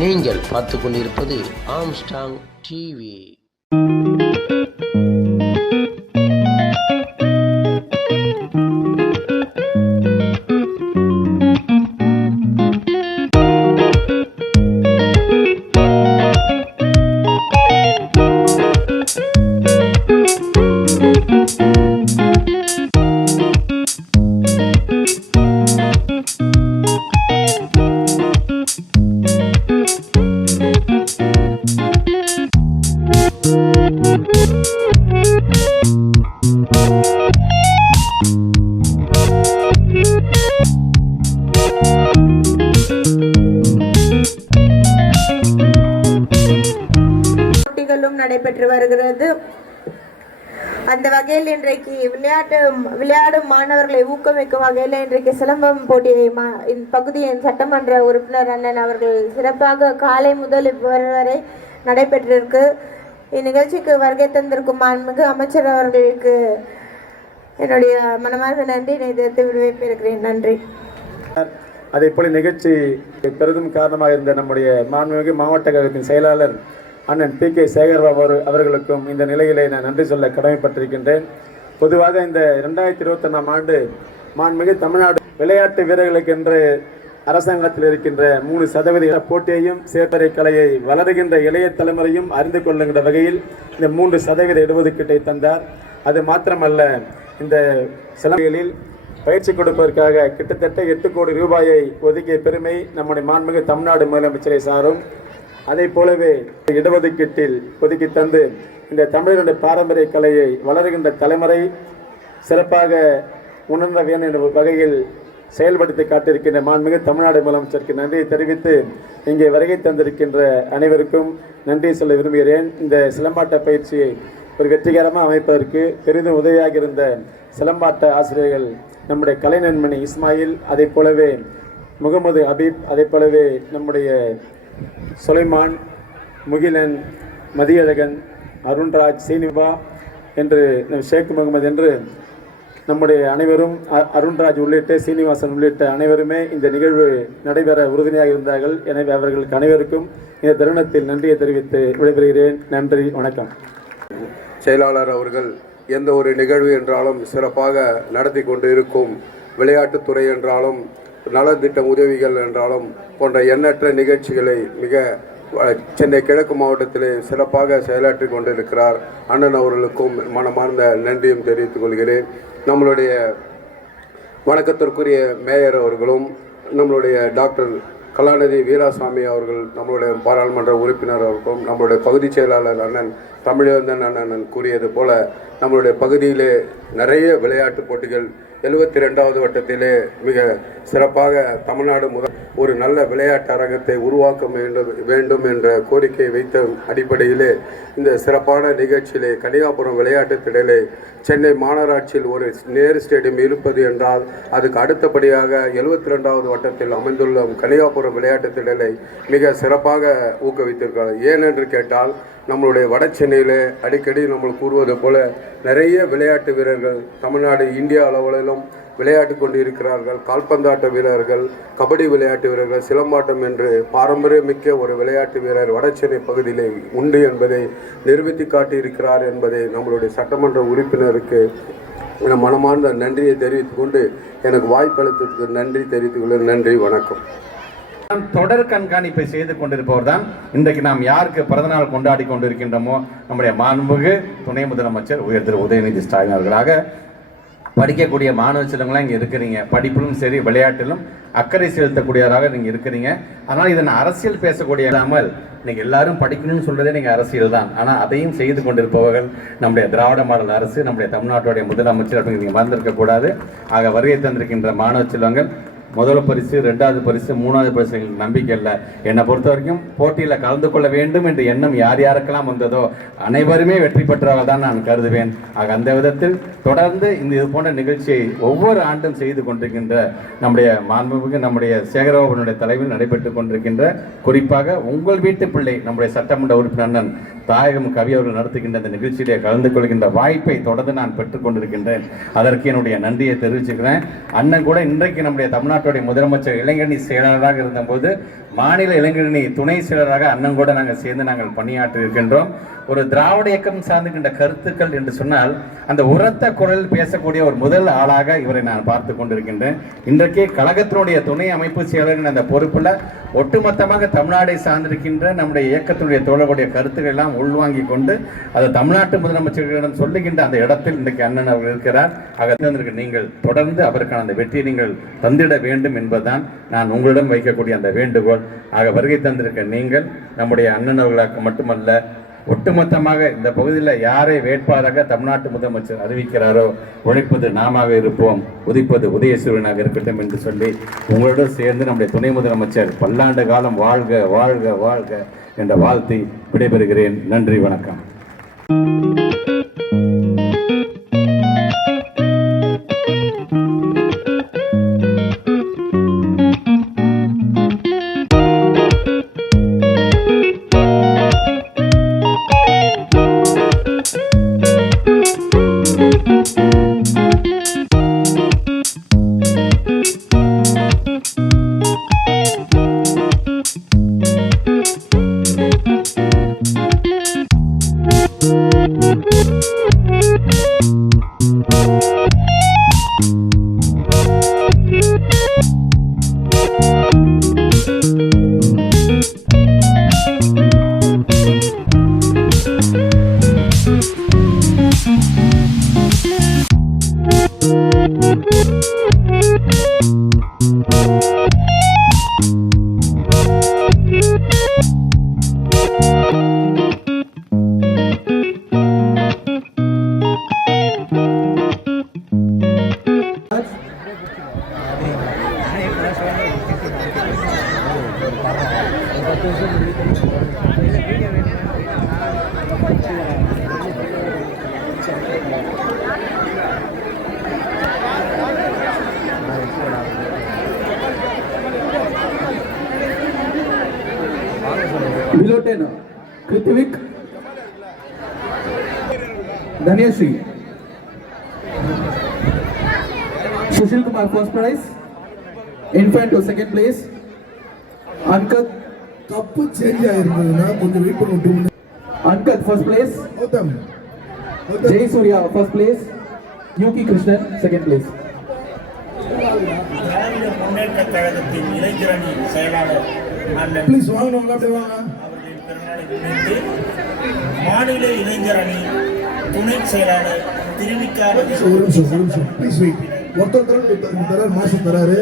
நீங்கள் பார்த்து கொண்டிருப்பது ஆம்ஸ்டாங் டிவி. நடைபெற்று வருகிறது. அந்த வகையில் இன்றைக்கு விளையாடும் மாணவர்களை ஊக்குவிக்கும் வகையில் இன்றைக்கு சிலம்பம் போட்டியை பகுதியின் சட்டமன்ற உறுப்பினர் அண்ணன் அவர்கள் சிறப்பாக காலை முதல் வரை நடைபெற்றிருக்கு. இந்நிகழ்ச்சிக்கு வருகை தந்திருக்கும் மாண்புமிகு அமைச்சர் அவர்களுக்கு என்னுடைய மனமார்ந்த நன்றியை தெரிவித்து விடுவிப்பிருக்கிறேன். நன்றி. அதே போல நிகழ்ச்சி பெரிதும் காரணமாக இருந்த நம்முடைய மாண்புமிகு மாவட்ட கழகத்தின் செயலாளர் அண்ணன் PK சேகர்பாபு அவர்களுக்கும் இந்த நிலையிலே நான் நன்றி சொல்ல கடமைப்பட்டிருக்கின்றேன். பொதுவாக இந்த 2021ஆம் ஆண்டு மாண்புமிகு தமிழ்நாடு விளையாட்டு வீரர்களுக்கு என்று அரசாங்கத்தில் இருக்கின்ற 3% போட்டியையும் சேர்ப்பறை கலையை வளருகின்ற இளைய தலைமுறையும் அறிந்து கொள்ளுகின்ற வகையில் இந்த 3% இடஒதுக்கீட்டை தந்தார். அது மாத்திரமல்ல, இந்த சிலம்பங்களில் பயிற்சி கொடுப்பதற்காக கிட்டத்தட்ட 8 கோடி ரூபாயை ஒதுக்கிய பெருமை நம்முடைய மாண்புமிகு தமிழ்நாடு முதலமைச்சரை சாரும். அதை போலவே இடஒதுக்கீட்டில் ஒதுக்கி தந்து இந்த தமிழருடைய பாரம்பரிய கலையை வளர்கின்ற தலைமுறை சிறப்பாக உணர்ந்த வேண்டும் என்ற வகையில் செயல்படுத்தி காட்டியிருக்கின்ற மாண்புமிகு தமிழ்நாடு முதலமைச்சருக்கு நன்றியை தெரிவித்து இங்கே வருகை தந்திருக்கின்ற அனைவருக்கும் நன்றி சொல்ல விரும்புகிறேன். இந்த சிலம்பாட்ட பயிற்சியை ஒரு வெற்றிகரமாக அமைப்பதற்கு பெரிதும் உதவியாக இருந்த சிலம்பாட்ட ஆசிரியர்கள் நம்முடைய கலை நண்பணி இஸ்மாயில், அதை போலவே முகமது ஹபீப், அதை போலவே நம்முடைய சுலைமான், முகிலன், மதியழகன், அருண்ராஜ், சீனிவா என்று ஷேக் முகமது என்று நம்முடைய அனைவரும், அருண்ராஜ் உள்ளிட்ட சீனிவாசன் உள்ளிட்ட அனைவருமே இந்த நிகழ்வு நடைபெற உறுதுணையாக இருந்தார்கள். எனவே அவர்களுக்கு அனைவருக்கும் இந்த தருணத்தில் நன்றியை தெரிவித்து விடைபெறுகிறேன். நன்றி, வணக்கம். செயலாளர் அவர்கள் எந்த ஒரு நிகழ்வு என்றாலும் சிறப்பாக நடத்தி கொண்டு இருக்கும், விளையாட்டுத்துறை என்றாலும் நலத்திட்ட உதவிகள் என்றாலும் போன்ற எண்ணற்ற நிகழ்ச்சிகளை மிக சென்னை கிழக்கு மாவட்டத்திலே சிறப்பாக செயலாற்றி கொண்டிருக்கிறார். அண்ணன் அவர்களுக்கும் மனமார்ந்த நன்றியும் தெரிவித்துக் கொள்கிறேன். நம்மளுடைய வணக்கத்திற்குரிய மேயர் அவர்களும் நம்மளுடைய டாக்டர் கலாநிதி வீராசாமி அவர்கள், நம்மளுடைய பாராளுமன்ற உறுப்பினர் அவர்களும், நம்மளுடைய பகுதி செயலாளர் அண்ணன் தமிழந்தன் அண்ணன் கூறியது போல நம்மளுடைய பகுதியிலே நிறைய விளையாட்டு போட்டிகள் 72வது வட்டத்திலே மிக சிறப்பாக தமிழ்நாடு முதல் ஒரு நல்ல விளையாட்டு அரங்கத்தை உருவாக்க வேண்டும் என்ற கோரிக்கை வைத்த அடிப்படையிலே இந்த சிறப்பான நிகழ்ச்சியிலே கன்னியாகுமரி விளையாட்டு திடலை சென்னை மாநகராட்சியில் ஒரு நேரு ஸ்டேடியம் இருப்பது என்றால் அதுக்கு அடுத்தபடியாக 72வது வட்டத்தில் அமைந்துள்ள கன்னியாகுமரி விளையாட்டு திடலை மிக சிறப்பாக ஊக்குவித்திருக்கிறார். ஏனென்று கேட்டால் நம்மளுடைய வட சென்னையில் அடிக்கடி நம்ம கூறுவது போல நிறைய விளையாட்டு வீரர்கள் தமிழ்நாடு இந்தியா அளவிலும் விளையாட்டு கொண்டு இருக்கிறார்கள். கால்பந்தாட்ட வீரர்கள், கபடி விளையாட்டு வீரர்கள், சிலம்பாட்டம் என்று பாரம்பரியமிக்க ஒரு விளையாட்டு வீரர் வட சென்னை பகுதியிலே உண்டு என்பதை நிரூபித்து காட்டியிருக்கிறார் என்பதை நம்மளுடைய சட்டமன்ற உறுப்பினருக்கு மனமார்ந்த நன்றியை தெரிவித்துக் கொண்டு எனக்கு வாய்ப்பளித்ததுக்கு நன்றி தெரிவித்துக் கொள்ள நன்றி, வணக்கம். தொடர் கண்காணிப்பை செய்து கொண்டிருப்பவர் தான் இன்றைக்கு நாம் யாருக்கு பிறந்தநாள் கொண்டாடி கொண்டிருக்கின்றோமோ நம்முடைய மாண்புமிகு துணை முதலமைச்சர் உயர் திரு உதயநிதி ஸ்டாலின் அவர்களாக. படிக்கக்கூடிய மாணவ செல்வங்களாம் இங்கே இருக்கிறீங்க, படிப்பிலும் சரி விளையாட்டிலும் அக்கறை செலுத்தக்கூடியவராக நீங்கள் இருக்கிறீங்க. அதனால் இதை நான் அரசியல் பேசக்கூடிய இல்லாமல் இன்னைக்கு எல்லாரும் படிக்கணும்னு சொல்றதே நீங்கள் அரசியல் தான். ஆனால் அதையும் செய்து கொண்டிருப்பவர்கள் நம்முடைய திராவிட மாடல் அரசு, நம்முடைய தமிழ்நாட்டுடைய முதலமைச்சர் அப்படின்னு நீங்கள் மறந்திருக்கக்கூடாது. ஆக வருகை தந்திருக்கின்ற மாணவ செல்வங்கள் முதல் பரிசு, 2வது பரிசு, 3வது பரிசு நம்பிக்கை இல்லை. என்னை பொறுத்த வரைக்கும் போட்டியில் கலந்து கொள்ள வேண்டும் என்ற எண்ணம் யார் யாருக்கெல்லாம் வந்ததோ அனைவருமே வெற்றி பெற்றவர்கள் தான் நான் கருதுவேன். ஆக அந்த விதத்தில் தொடர்ந்து இது போன்ற நிகழ்ச்சியை ஒவ்வொரு ஆண்டும் செய்து கொண்டிருக்கின்ற நம்முடைய மாண்புமிகு நம்முடைய சேகரபாபுனுடைய தலைவில் நடைபெற்றுக் கொண்டிருக்கின்ற, குறிப்பாக உங்கள் வீட்டு பிள்ளை நம்முடைய சட்டமன்ற உறுப்பினர் அண்ணன் தாயகம் கவி அவர்கள் நடத்துகின்ற இந்த நிகழ்ச்சியிலே கலந்து கொள்கின்ற வாய்ப்பை தொடர்ந்து நான் பெற்றுக் கொண்டிருக்கின்றேன். அதற்கு என்னுடைய நன்றியை தெரிவிச்சுக்கிறேன். அண்ணன் கூட இன்றைக்கு நம்முடைய தமிழ்நாட்டுடைய முதலமைச்சர் இளைஞரணி செயலாளராக இருந்தபோது மாநில இளைஞரணி துணை செயலராக அண்ணன் கூட நாங்கள் சேர்ந்து நாங்கள் பணியாற்றி இருக்கின்றோம். ஒரு திராவிட இயக்கம் சார்ந்துகின்ற கருத்துக்கள் என்று சொன்னால் அந்த உரத்த குரலில் பேசக்கூடிய ஒரு முதல் ஆளாக இவரை நான் பார்த்து கொண்டிருக்கின்றேன். இன்றைக்கு கழகத்தினுடைய துணை அமைப்பு செயலரின் அந்த பொறுப்பில் ஒட்டுமொத்தமாக தமிழ்நாடை சார்ந்திருக்கின்ற நம்முடைய இயக்கத்தினுடைய தோழர்களுடைய கருத்துக்கள் எல்லாம் உள்வாங்கி கொண்டு அதை தமிழ்நாட்டு முதலமைச்சர்களிடம் சொல்லுகின்ற அந்த இடத்தில் இன்றைக்கு அண்ணன் அவர்கள் இருக்கிறார். ஆக நீங்கள் தொடர்ந்து அவருக்கான அந்த வெற்றியை நீங்கள் தந்திட வேண்டும் என்பதுதான் நான் உங்களிடம் வைக்கக்கூடிய அந்த வேண்டுகோள். ஆக வருகை தந்திருக்க நீங்கள் நம்முடைய அண்ணன் அவர்களுக்கு மட்டுமல்ல, ஒட்டுமொத்தமாக இந்த பகுதியில் யாரை வேட்பாளராக தமிழ்நாட்டு முதலமைச்சர் அறிவிக்கிறாரோ உழைப்பது நாமாக இருப்போம், உதிப்பது உதயசூரியனாக இருக்கட்டும் என்று சொல்லி உங்களோடு சேர்ந்து நம்முடைய துணை முதலமைச்சர் பல்லாண்டு காலம் வாழ்க வாழ்க வாழ்க என்ற வாழ்த்தி விடைபெறுகிறேன். நன்றி, வணக்கம். Below 10, Krithvik, Dhanyashree, Sushil Kumar first prize, Infant to second place, Ankat cup change ஆயிருந்ததுன்னா கொஞ்சம் வெயிட் பண்ணி Ankat first place, Gautham Jay Surya first place, Yuki Krishnan second place. Dravida Munnetra கழகத்தின் இளைஞரணி செயலாளர் அண்ணன் ப்ளீஸ் வாங்க அப்படியே வாங்க. அவர்களின் பிறந்தநாளை முன்னிட்டு மாநில இளைஞர் அணி துணை செயலாளர் திருவிக்கா ஒரு நிமிஷம் ப்ளீஸ் வெயிட். ஒருத்தர் தராரு மாசம் தராரு